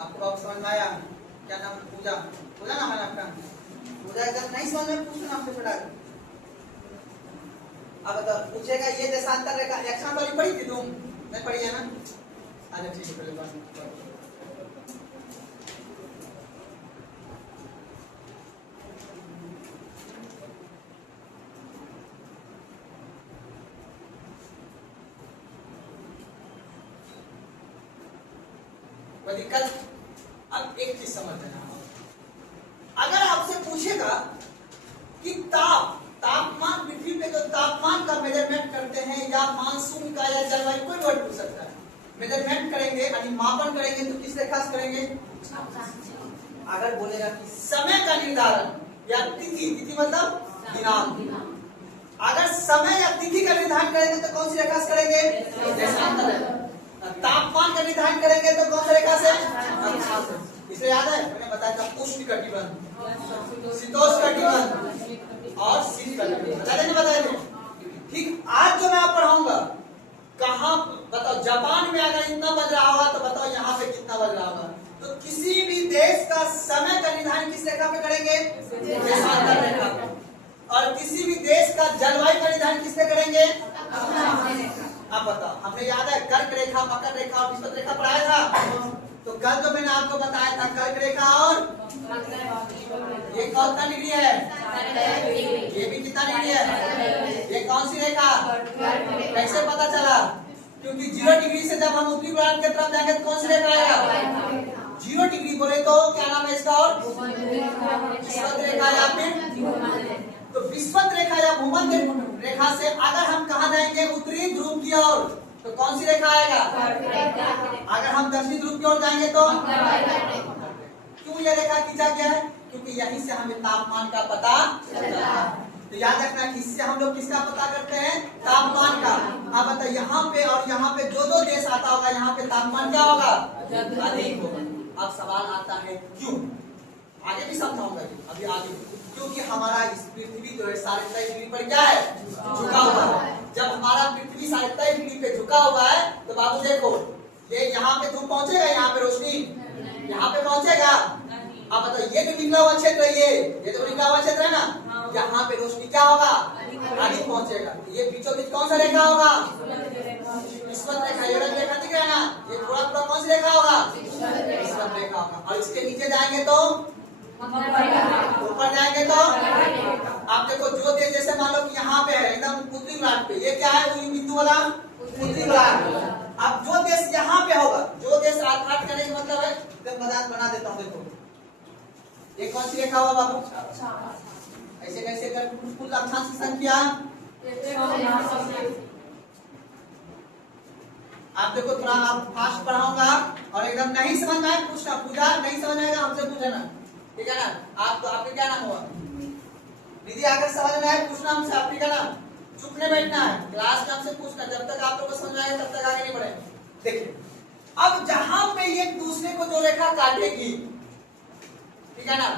आपको बात समझ में आया? क्या नाम है? पूजा। पूजा नाम है आपका? पूजा अगर नहीं समझ में पूछना आपसे फटा। अब बताओ पूछेगा ये देशांतर रेखा एक्शन वाली पढ़ी थी तुम? नहीं पढ़ी है ना? अच्छा ठीक है पहले बात दिक्कत। अब एक चीज समझ लेना, अगर आपसे पूछेगा कि तापमान पृथ्वी पे जो तापमान का मेजरमेंट करते हैं या मानसून का या जलवायु, कोई वर्ड पूछ सकता है, मेजरमेंट करेंगे यानी मापन करेंगे तो किस रेखा से करेंगे? अगर बोलेगा कि समय का निर्धारण या तिथि मतलब दिनांक, अगर समय या तिथि का निर्धारण करेंगे तो कौन सी रेखा से करेंगे? देशांतर रेखा। तापमान का निर्धारण करेंगे तो कौन सी रेखा से? इसे याद है मैंने बताया था, उष्णकटिबंध, शीतोष्णकटिबंध और शीतकटिबंध बताए थे। ठीक, आज जो मैं आप पढ़ाऊंगा कहाँ बताओ, जापान में अगर इतना बज रहा होगा तो बताओ यहाँ पे कितना बज रहा होगा। तो किसी भी देश का समय का निर्धारण किस रेखा पे करेंगे? देशांतर रेखा पे। और किसी भी देश का जलवायु का निर्धारण किससे करेंगे? अब बताओ, हमने याद है कर्क रेखा, मकर रेखा और विषुवत रेखा पढ़ाया था। तो कल जो मैंने आपको बताया था कर्क रेखा और ये कौन सा डिग्री है? ये भी कितना डिग्री है? ये कौन सी रेखा? कैसे पता चला? क्योंकि 0 डिग्री से जब हम उत्तरी गोलार्ध की तरफ जाएंगे तो कौन सी रेखा आएगा? 0 डिग्री बोले तो क्या नाम है इसका? और विषुवत रेखा या फिर तो विषुवत रेखा या भूमध्य रेखा से अगर हम कहा जाएंगे उत्तरी ध्रुव की ओर तो कौन सी रेखा आएगा? अगर हम दक्षिणी ध्रुव की ओर जाएंगे तो क्यों यह रेखा खींचा गया है? क्योंकि यहीं से हमें तापमान का पता चलता है। तो याद रखना इससे हम लोग किसका पता करते हैं? तापमान का। अब बताइए यहाँ पे और यहाँ पे जो देश आता होगा यहाँ पे तापमान क्या होगा? अधिक होगा। अब सवाल आता है क्यों? आगे भी समझाऊंगा अभी आगे। क्योंकि हमारा इस पृथ्वी जो है 23.5 डिग्री पर क्या है? झुका हुआ है। जब हमारा पृथ्वी 23.5 डिग्री पे झुका हुआ है तो बाबू देखो ये यहाँ पे धूप पहुंचेगा, यहाँ पे रोशनी यहाँ पे पहुंचेगा। अब बताओ ये जो निकला हुआ क्षेत्र है ये तो निकला हुआ क्षेत्र है ना, यहाँ पे रोशनी क्या होगा? अधिक पहुंचेगा। ये बीचों बीच कौन सा रेखा होगा? विषुवत रेखा। ये रेखा दिख रहा है ना, ये थोड़ा थोड़ा कौन सी रेखा होगा? विषुवत रेखा होगा। और इसके नीचे जाएंगे तो ऊपर जाएंगे तो आप देखो जो देश जैसे मान लो कि यहाँ पे है एकदम उत्तरी गोलार्ध पे, ये क्या है? बिंदु वाला उत्तरी गोलार्ध। अब जो देश यहाँ पे होगा, जो देश आठ करने का मतलब है, जब बना देता हूँ देखो ये कौन सी रेखा होगा बाबू? ऐसे कैसे कर कुल अक्षांश की संख्या आप देखो, थोड़ा आप फास्ट पढ़ाऊंगा और एकदम नहीं समझ में आए पूछना, पूछा नहीं समझ आएगा हमसे पूछना, ठीक है ना? आप तो आपका क्या नाम हुआ? दीदी अगर समझ में आए पूछना हमसे, आपका क्या नाम? चुप नहीं बैठना है, क्लास में हमसे पूछना, जब तक आप लोगों को समझ में आए तब तक आगे नहीं बढ़ेंगे। देखिए अब जहां पे एक दूसरे को जो रेखा काटेगी, ठीक है ना,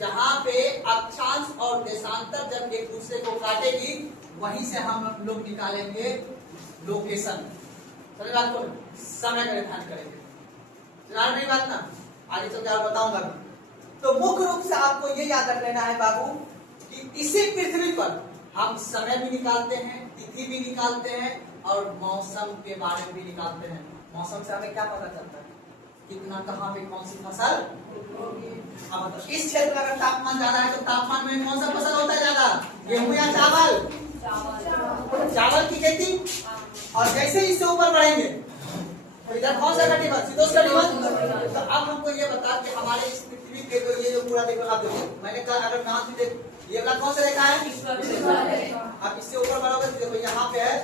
जहां पे अक्षांश और देशांतर जब एक दूसरे को काटेगी वहीं से हम लोग निकालेंगे लोकेशन, समझ बात को? समय का निर्धारण करेंगे। सुना नहीं बात ना? आगे चल के बताऊंगा। तो मुख्य रूप से आपको ये याद रख लेना है बाबू कि इसी पृथ्वी पर हम समय भी निकालते हैं, तिथि भी निकालते हैं और मौसम के बारे में भी निकालते हैं। मौसम से हमें क्या पता चलता है? कितना कहाँ पे कौन सी फसल। अब तो इस क्षेत्र में अगर तापमान ज्यादा है तो तापमान में कौन सा फसल होता है ज्यादा? गेहूं या चावल? चावल की खेती। और जैसे ही इससे ऊपर बढ़ेंगे तो इधर कौन सा कटिबंध? शीतोष्णकटिबंध। तो अब हमको ये बता कि हमारे इस पृथ्वी पे तो ये जो पूरा देखो, आप देखो मैंने कहा अगर नाम से देखो ये वाला कौन सा रेखा है? अब इससे ऊपर बढ़ोगे तो देखो यहाँ पे है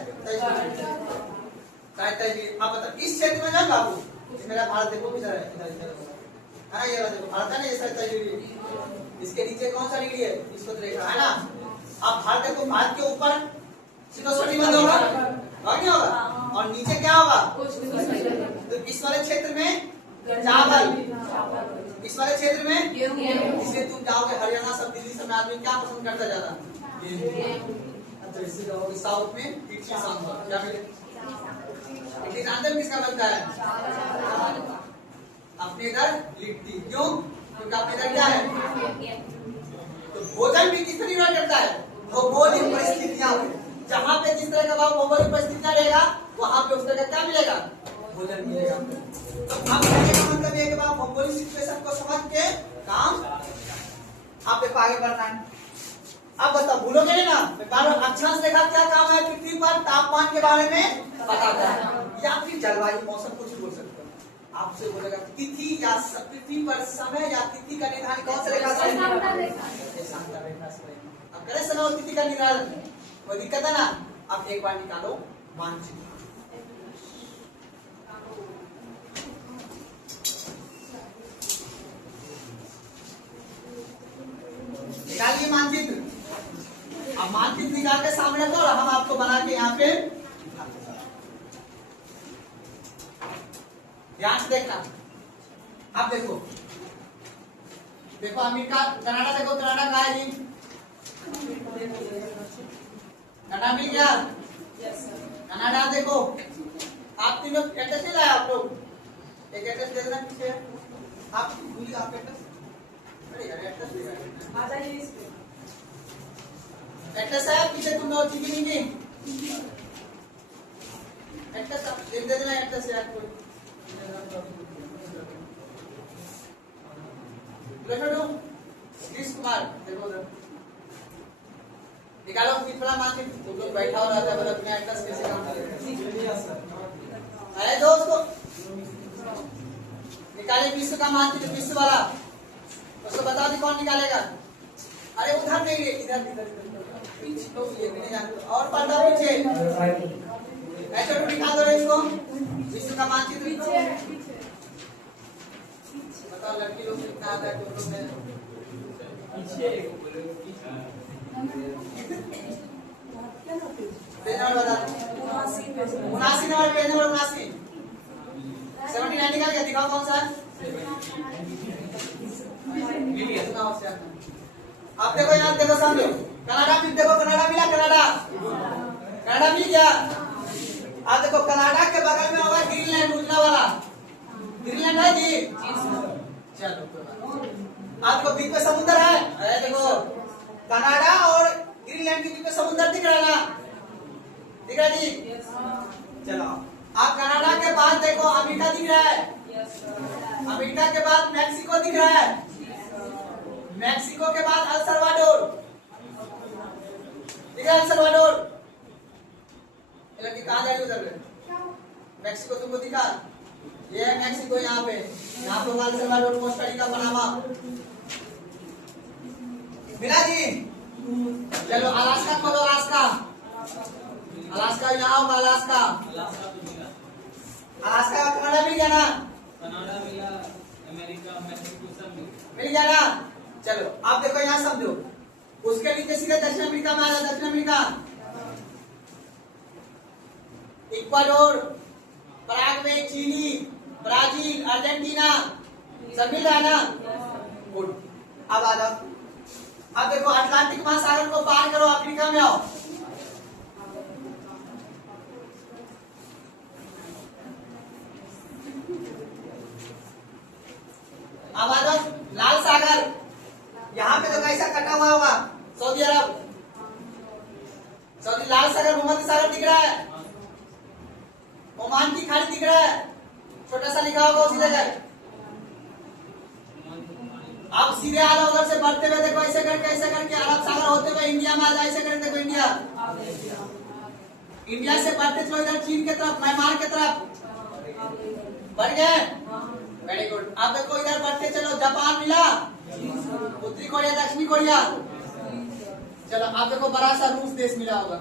23 डिग्री। अब बता इस क्षेत्र में जाओ बाबू, मेरा भारत देखो किधर है? इधर है, ये देखो भारत है ना, ये 27 डिग्री। इसके नीचे कौन सा डिग्री है? विषुवत रेखा है ना। अब भारत देखो, भारत के ऊपर शीतोष्णकटिबंध होगा और क्या होगा? और नीचे क्या होगा? तो इस वाले क्षेत्र में चावल, इस वाले क्षेत्र में गेहूं। इसलिए तुम जाओगे हरियाणा सब, दिल्ली सब में आदमी क्या पसंद करता है ज्यादा? गेहूं। अच्छा इससे जाओगे साउथ में इडली सांभर, क्या मिले? इडली सांभर किसका बनता है? अपने इधर लिखती। क्यों? क्योंकि अपने इधर क्या है? तो भोजन भी किस पर निर्भर करता है? भौगोलिक परिस्थितियां पे। जहां पे जिस तरह का भौगोलिक परिस्थितियां रहेगा वहां पे उस तरह का क्या मिलेगा? भोजन मिलेगा। तो अब कहने का मतलब ये कि भौगोलिक सिचुएशन को समझ के काम आप देखो आगे बढ़ना है। अब बताओ, भूलोगे नहीं ना? अक्षांश रेखा क्या काम है? पृथ्वी पर तापमान के बारे में बताता है, या फिर जलवायु मौसम कुछ बोल सकते हो। आपसे बोलेगा तिथि या पृथ्वी पर समय या तिथि का निर्धारण कौन सा रेखा से? अब करे समय तिथि का निर्धारण, कोई दिक्कत है ना? अब एक बार निकालो मानचित्र। निकालिए मानचित्र। अब मानचित्र निकाल के सामने रखो और हम आपको बना के यहाँ पे ध्यान से देखना। अब देखो, देखो अमेरिका, कनाडा देखो, कनाडा कहाँ है जी? कनाडा मिल गया? कनाडा देखो, आप तीनों एड्रेस नहीं लाए आप लोग? एक एड्रेस दे देना पीछे। आप भूलिए, आप एड्रेस, अरे यार एड्रेस दे देना। आ जाइए इस पे। एड्रेस है पीछे, तुम लोग ठीक नहीं? एड्रेस आप दे देना, एड्रेस है आपको। कुमार देखो उधर निकालो पिछला मानचित्र। तुम लोग बैठा हो रहा था, मतलब अपने एड्रेस कैसे काम करेगा? अरे दोस्तों निकाले विश्व का मानचित्र, विश्व वाला। उसको बताओ जी कौन निकालेगा? अरे उधर नहीं, इधर इधर पीछे तो ये भी नहीं जानते। और पर्दा पीछे ऐसे तो निकाल दो इसको, विश्व का मानचित्र। बताओ लड़की लोग कितना आता है टोटल में? पीछे 79 नंबर पेज नंबर 79 79 निकाल के दिखाओ कौन सा है? आप देखो यहाँ देखो, समझो कनाडा मिल, देखो कनाडा मिला, कनाडा कनाडा मिल गया। आप देखो कनाडा के बगल में होगा ग्रीनलैंड, उजला वाला ग्रीनलैंड है जी। चलो आपको बीच में समुद्र है, अरे देखो कनाडा और ग्रीनलैंड के बीच में समुद्र दिख रहा है ना? दिख रहा है जी? चलो आप कनाडा के बाद देखो अमेरिका दिख रहा है, अमेरिका के बाद मैक्सिको दिख रहा है, मैक्सिको के बाद अल सल्वाडोर दिख रहा है, अल सल्वाडोर। लड़की कहाँ जा रही उधर? मैक्सिको तुमको दिखा? ये है मैक्सिको, यहाँ पे El Salvador, Costa Rica, Panama मिला जी। चलो अलास्का खोलो, अलास्का, अलास्का यहाँ होगा, अलास्का, अलास्का का कनाडा मिल गया ना? कनाडा मिला, अमेरिका, मैक्सिको सब मिल गया ना? चलो आप देखो यहाँ समझो, उसके नीचे सीधे दक्षिण अमेरिका में आ जाए, दक्षिण America, Ecuador, Paraguay, Chile, Brazil, Argentina सब मिल रहा है ना? गुड। अब आ जाओ, अब देखो अटलांटिक महासागर को पार करो, अफ्रीका में आओ। अब आ जाओ लाल सागर, यहाँ पे तो कैसा कटा हुआ होगा? सऊदी अरब, सऊदी लाल सागर, भूमध्य सागर दिख रहा है, ओमान की खाड़ी दिख रहा है, छोटा सा लिखा होगा उसी जगह। आप सीधे आ रहे उधर से बढ़ते हुए देखो, ऐसे करके अरब सागर होते हुए इंडिया में आ जाए, ऐसे करके देखो इंडिया, इंडिया से बढ़ते चलो इधर चीन के तरफ, म्यांमार के तरफ बढ़ गए। Very good. आप देखो इधर बढ़ते चलो, जापान मिला, उत्तरी कोरिया, दक्षिणी कोरिया। चलो आप देखो बड़ा सा रूस देश मिला होगा।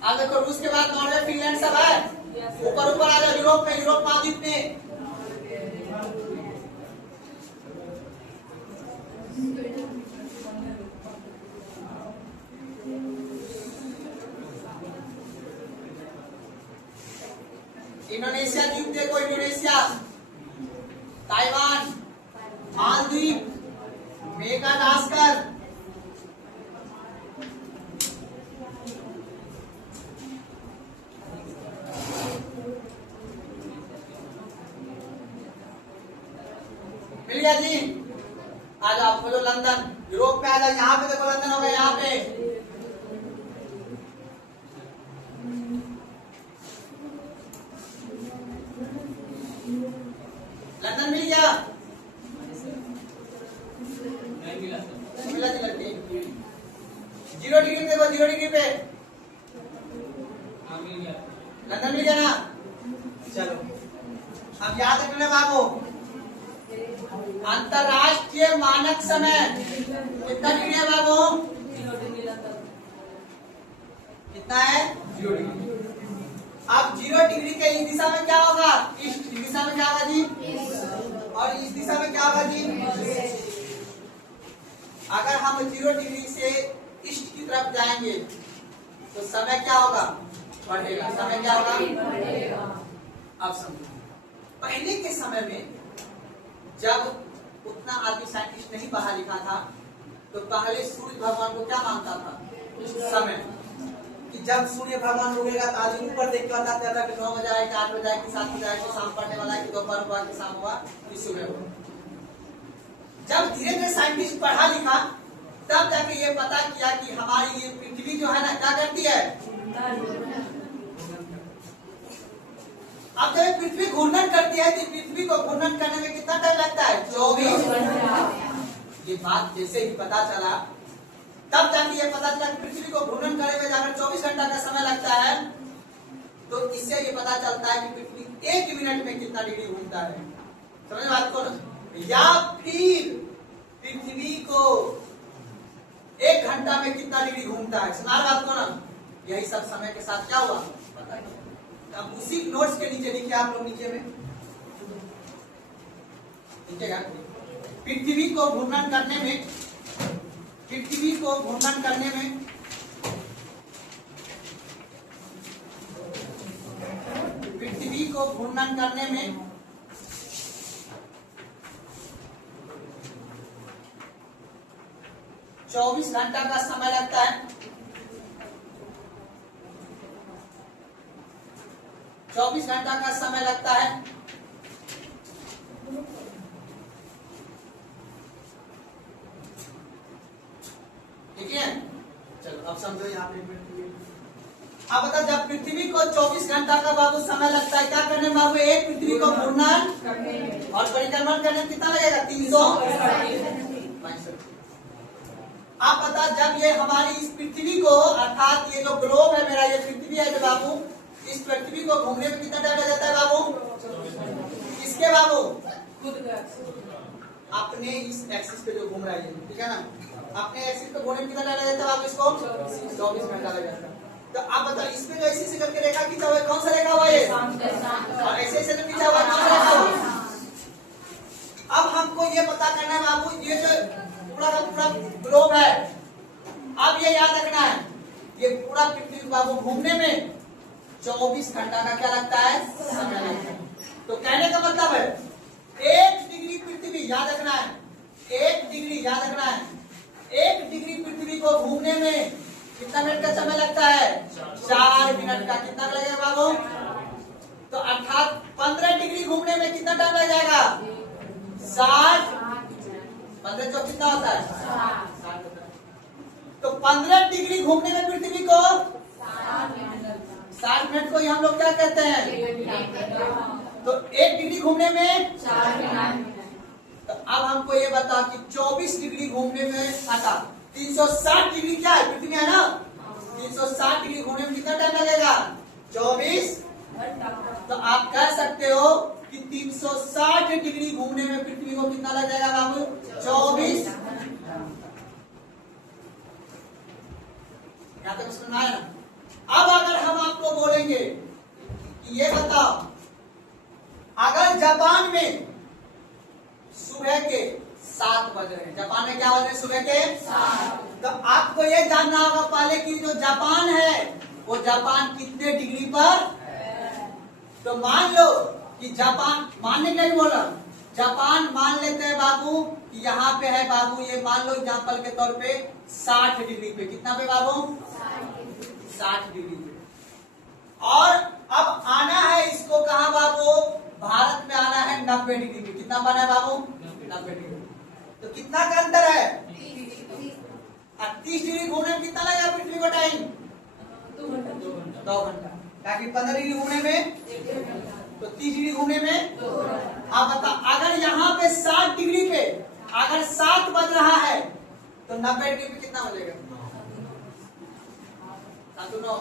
आप देखो रूस के बाद नॉर्वे, फिनलैंड सब है। ऊपर ऊपर आ जाओ यूरोप में, यूरोप महाद्वीप में इंडोनेशिया द्वीप देखो, इंडोनेशिया, ताइवान, मालदीव, मेडागास्कर, आ जाओ, खोलो लंदन, यूरोप में आ जाओ, यहाँ पे देखो लंदन होगा, यहाँ पे लंदन मिल गया, नहीं मिला सर। मिला जी लड़की। 0 डिग्री पे देखो, 0 डिग्री पे हाँ मिल गया। लंदन मिल गया ना। चलो अब याद रखना बाबू, अंतरराष्ट्रीय मानक समय कितना डिग्री है बाबू? कितना है? 0 डिग्री। अब 0 डिग्री के इस दिशा में क्या होगा? ईस्ट। इस दिशा में क्या होगा जी? और इस दिशा में क्या होगा जी? अगर हम 0 डिग्री से ईस्ट की तरफ जाएंगे तो समय क्या होगा? बढ़ेगा। समय क्या होगा? अब समझो, पहले के समय में जब उतना आदमी साइंटिस्ट नहीं पढ़ा लिखा था तो पहले सूर्य भगवान को क्या मानता था? समय। कि जब सूर्य भगवान उगेगा तो आदमी ऊपर देख के बताता था कि 9 बजे आए, 8 बजे आए, कि 7 बजे आए, कि शाम पड़ने वाला है, कि दोपहर हुआ, कि शाम हुआ, कि सुबह हुआ। जब धीरे धीरे साइंटिस्ट पढ़ा लिखा तब जाके ये पता किया कि हमारी ये पृथ्वी जो है ना क्या करती है? अब जब पृथ्वी घूर्णन करती है तो पृथ्वी को घूर्णन करने में कितना टाइम लगता है? 24 घंटा। ये बात जैसे ही पता चला तब जाके ये पता चला कि पृथ्वी को घूर्णन करने में जाकर 24 घंटा का समय लगता है, तो इससे ये पता चलता है कि पृथ्वी 1 मिनट में कितना डिग्री घूमता है। समझ बात को ना? या फिर पृथ्वी को 1 घंटा में कितना डिग्री घूमता है। सुना बात को ना? यही सब समय के साथ क्या हुआ पता है। अब उसी नोट्स के नीचे लिखे आप लोग, नीचे में लिखिएगा, पृथ्वी को घूर्णन करने में, पृथ्वी को घूर्णन करने में पृथ्वी को घूर्णन करने में 24 घंटा का समय लगता है। 24 घंटा का समय लगता है। ठीक है, चलो अब समझो यहाँ पे। अब बता, जब पृथ्वी को 24 घंटा का बाबू समय लगता है क्या करने में बाबू? एक पृथ्वी को घूर्णन और परिक्रमण करने में कितना लगेगा? 365। आप बता, जब ये हमारी इस पृथ्वी को, अर्थात ये जो ग्लोब है मेरा, ये पृथ्वी है जो बाबू, इस पृथ्वी को घूमने में कितना टाइम लग जाता है बाबू? इसके बाबू अपने इस एक्सिस पे जो घूम रहा है, ठीक है ना, अपने एक्सिस पे घूमने में कितना टाइम लग जाता है बाबू? इसको 24 घंटा लग जाता है। तो आप बताओ, इसमें जो ऐसे करके रेखा खींचा हुआ है, कौन सा रेखा हुआ है? और ऐसे ऐसे खींचा हुआ है, कौन सा रेखा हुआ? अब हमको ये पता करना है बाबू, ये जो पूरा का पूरा ग्लोब है, अब ये याद रखना है, ये पूरा पृथ्वी बाबू घूमने में 24 घंटा का क्या लगता है? समय लगता है। तो कहने का मतलब है 1 डिग्री पृथ्वी, याद रखना है, 1 डिग्री याद रखना है, 1 डिग्री पृथ्वी को घूमने में कितना मिनट का समय लगता है? 4 मिनट का। कितना लगेगा बाबू? तो अर्थात 15 डिग्री घूमने में कितना टाइम लग जाएगा? 60। 15 चौक कितना होता है? 60। तो 15 डिग्री घूमने में पृथ्वी को 60 मिनट को ही हम लोग क्या कहते हैं? तो 1 डिग्री घूमने में 4 मिनट। तो अब हमको ये बता कि 24 डिग्री घूमने में आता 360 डिग्री क्या है? पृथ्वी है ना, 360 डिग्री घूमने में कितना टाइम लगेगा? 24। तो आप कह सकते हो कि 360 डिग्री घूमने में पृथ्वी को कितना लग जाएगा बाबू? 24। यहाँ तक सुनना है ना? अब अगर हम आपको बोलेंगे कि ये बताओ, अगर जापान में सुबह के 7 बज रहे हैं, जापान में क्या बज रहे हैं? सुबह के 7। तो आपको ये जानना होगा पहले कि जो जापान है वो जापान कितने डिग्री पर? तो मान लो कि जापान, मानने के लिए बोल रहा, जापान मान लेते हैं बाबू कि यहाँ पे है बाबू, ये मान लो एग्जाम्पल के तौर पे 60 डिग्री पे। कितना पे बाबू? 60 डिग्री पे। और अब आना है इसको कहा बाबू? भारत में आना है 90 डिग्री पे। कितना बना है बाबू? 90 डिग्री। तो कितना कितना का अंतर है? 30 डिग्री घूमने में कितना लगेगा पृथ्वी को टाइम? 2 घंटा। ताकि 15 डिग्री घूमने में तो 30 डिग्री घूमने में। आप बता, अगर यहाँ पे 60 डिग्री पे अगर 7 बज रहा है तो 90 डिग्री पे कितना बजेगा? 7 9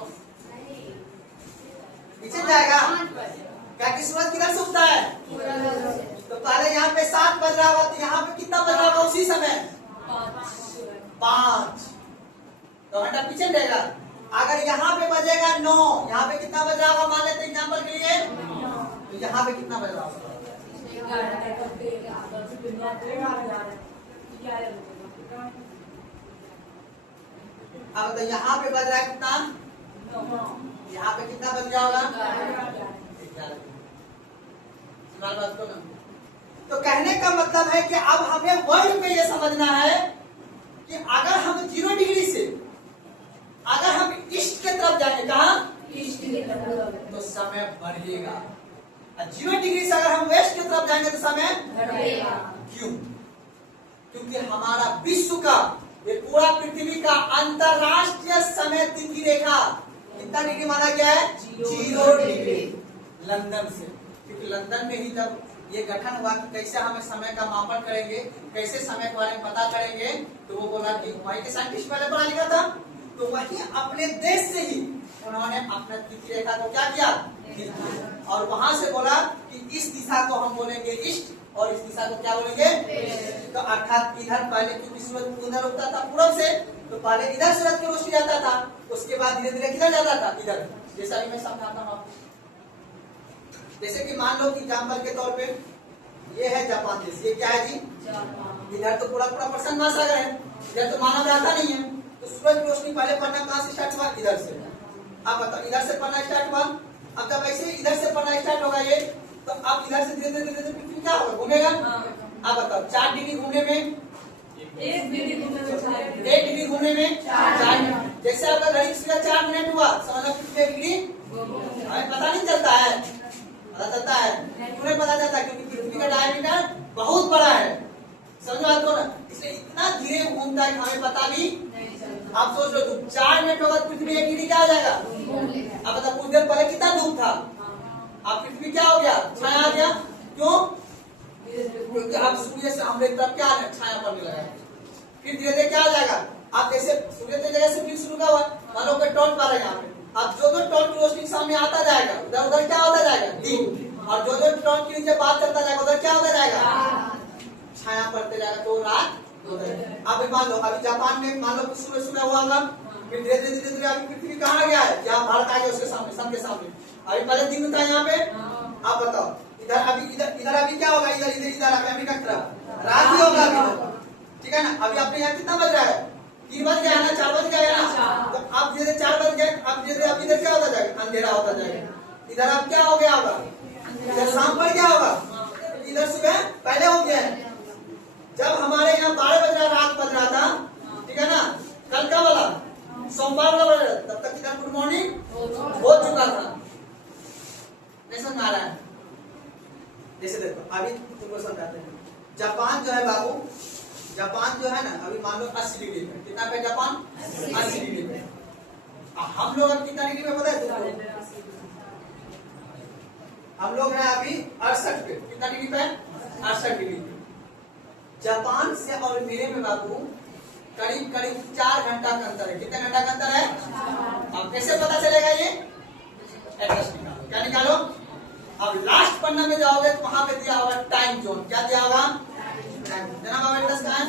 पीछे जाएगा क्या कि सूरज किधर से उगता है? तो पहले यहाँ पे 7 बज रहा होगा तो यहाँ पे कितना बज रहा होगा उसी समय? 5। तो घंटा पीछे रहेगा। अगर यहाँ पे बजेगा 9, यहाँ पे कितना बज रहा होगा मान लेते हैं एग्जाम्पल के लिए, तो यहाँ पे कितना बज रहा होगा? अब तो यहाँ पे बज रहा है कितना? यहाँ पे कितना बज गया होगा? 11। तो कहने का मतलब है कि अब हमें वर्ल्ड में यह समझना है कि अगर हम 0 डिग्री से अगर हम ईस्ट की तरफ जाएंगे, कहा ईस्ट की तरफ, तो समय बढ़ेगा। 0 डिग्री से अगर हम वेस्ट की तरफ जाएंगे तो समय बढ़ेगा। क्यों? क्योंकि हमारा विश्व का ये पूरा पृथ्वी का अंतरराष्ट्रीय समय तिथि रेखा कितना डिग्री माना गया है? 0 डिग्री। लंदन से, क्योंकि लंदन में ही जब ये गठन हुआ कि कैसे हमें समय का मापन करेंगे, कैसे समय के बारे में पता करेंगे, तो वो बोला कि वहीं के साइंटिस्ट पहले पढ़ा लिखा था, तो वहीं अपने देश से ही उन्होंने अपने तिथि रेखा को क्या किया? और वहां से बोला कि इस दिशा को हम बोलेंगे ईस्ट और इस दिशा को क्या बोलेंगे? तो अर्थात इधर पहले क्योंकि सूरज उधर उगता था पूरब से, तो पहले इधर सूरज की रोशनी जाता था, उसके बाद धीरे धीरे किधर जाता था? इधर। जैसा कि मैं समझाता हूँ आपको, जैसे कि मान लो कि एग्जाम्पल के तौर पे ये है जापान देश, ये क्या है जी? इधर तो पूरा प्रशांत महासागर है, इधर तो मानव रहता नहीं है, तो सूरज की रोशनी पहले पढ़ना कहाँ से स्टार्ट हुआ? इधर से। आप बताओ, इधर से पढ़ना स्टार्ट हुआ। अब जब ऐसे इधर से पढ़ना स्टार्ट होगा ये, तो अब इधर से धीरे धीरे धीरे पृथ्वी क्या होगा? घूमेगा। आप बताओ, 4 डिग्री घूमने में, 1 डिग्री घूमने में 4। जैसे आपका घड़ी का 4 मिनट हुआ, समझ लो पृथ्वी 1 डिग्री। हमें पता नहीं चलता है, पता चलता है क्यों नहीं पता चलता? क्योंकि पृथ्वी का डायमीटर बहुत बड़ा है, समझ बात को ना, इसलिए इतना धीरे घूमता है कि हमें पता भी। आप सोच लो, 4 मिनट होगा पृथ्वी 1 डिग्री क्या आ जाएगा? अब बता, कुछ देर पहले कितना धूप था, अब पृथ्वी क्या हो गया? छाया आ गया। क्यों? क्योंकि अब सूर्य से हमने तरफ क्या है? छाया पड़ने लगा। फिर धीरे धीरे क्या आ जाएगा? आप जैसे सूर्य की जगह से फिर शुरू का हुआ, मान लो कि टॉर्च पा रहे हैं यहाँ पे, अब जो जो टॉर्च की रोशनी सामने आता जाएगा, उधर उधर क्या होता जाएगा? दिन। और जो जो टॉर्च के नीचे बात चलता जाएगा, उधर क्या होता जाएगा? छाया पड़ते जाएगा, तो रात हो जाएगा। अब मान लो अभी जापान में मान लो सुबह सुबह हुआ होगा, फिर धीरे धीरे धीरे धीरे अभी पृथ्वी कहाँ गया है? यहाँ भारत आ गया उसके सामने, सन के सामने। अभी पहले दिन था यहाँ पे। आप बताओ, इधर अभी इधर अभी क्या होगा? इधर इधर इधर अमेरिका की तरफ रात ही होगा अभी, ठीक है ना? अभी अपने यहाँ कितना बज रहा है? 3 बज गया ना, 4 बज गया ना। तो अब धीरे 4 बज गए, अब धीरे अब इधर क्या होता जाएगा? अंधेरा होता जाएगा। इधर अब क्या हो गया होगा? इधर शाम पड़ गया होगा, इधर सुबह पहले हो गया है। जब हमारे यहाँ 12 बज रहा, रात बज रहा था, ठीक है ना, कल का वाला सोमवार वाला बज रहा, तब तक इधर गुड मॉर्निंग हो चुका था। नहीं समझ आ रहा है? जैसे देखो अभी तुमको समझाते हैं, जापान जो है बाबू, जापान जो है ना, अभी मान लो 80 डिग्री पे, कितना पे जापान? 80 डिग्री पे। हम लोग अब कितना डिग्री पे पता है तुमको? हम लोग हैं अभी 68 पे। कितना डिग्री पे? 68 डिग्री पे। जापान से और मेरे में बाबू करीब करीब 4 घंटा का अंतर है। कितने घंटा का अंतर है? अब कैसे पता चलेगा ये? एड्रेस निकालो। क्या निकालो? अब लास्ट पन्ना में जाओगे तो वहां पे दिया होगा टाइम जोन। क्या दिया होगा? जना बाबा एड्रेस कहाँ है?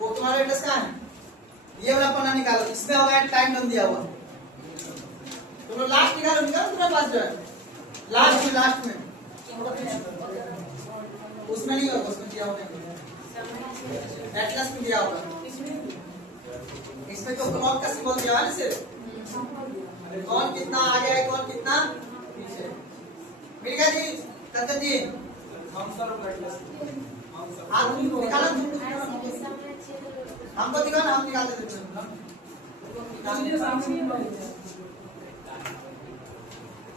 वो तुम्हारा एड्रेस कहाँ है? ये वाला पन्ना निकालो, इसमें होगा टाइम जोन दिया हुआ। तुम लोग लास्ट निकालो, निकालो तुम्हारे पास जो है लास्ट में उसमें नहीं होगा, उसमें दिया होगा एटलस में दिया होगा। इसमें तो क्लॉक का सिंबल दिया है ना, सिर्फ कौन कितना आगे है, कौन कितना पीछे। मिल गया जी कंचन जी? हाथ निकालो, हमको दिखाओ ना, हम निकाल देते हैं।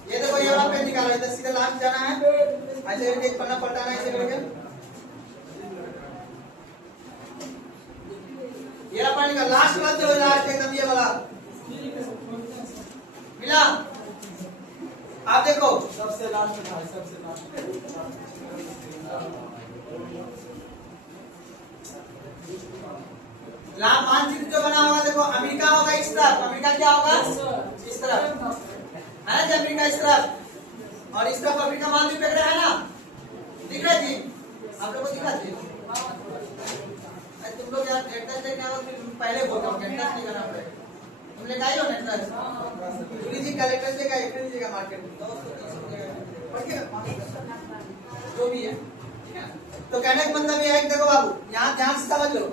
ये देखो, ये वाला पेन निकालो, इधर सीधे लास्ट जाना है, ऐसे एक पन्ना पलटाना है, ऐसे करके का लास्ट मत जो लास्ट एकदम ये वाला मिला। आप देखो सबसे लास्ट था, सबसे लास्ट। लाभ मानचित्र जो बना होगा, देखो अमेरिका होगा इस तरफ, अमेरिका क्या होगा इस तरफ है ना, अमेरिका इस तरफ और इस तरफ अमेरिका मालदीव दिख रहा है ना, दिख रहा है जी आप लोगों को दिखा जी। तुम लोग यार एड्रेस देखने आओ, फिर पहले बोलता हूँ एड्रेस नहीं करना पड़ेगा, तुम लेके आई हो ना एड्रेस जी कैरेक्टर देगा, एक दीजिएगा मार्केट में तो जो भी है, ठीक है। तो कहने का मतलब ये है कि देखो बाबू यहाँ ध्यान से समझ लो,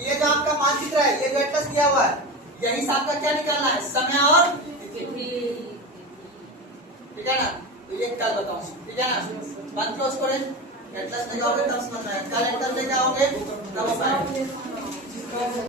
ये जो आपका मानचित्र है, ये जो एटलस दिया हुआ है, यही से आपका क्या निकालना है, समय और तिथि, ठीक है ना। तो ये कल बताऊं, ठीक है ना। बात क्लोज करें, एटलस लेके आओगे तब समझना है, कल एटलस लेके आओगे तब बताएंगे।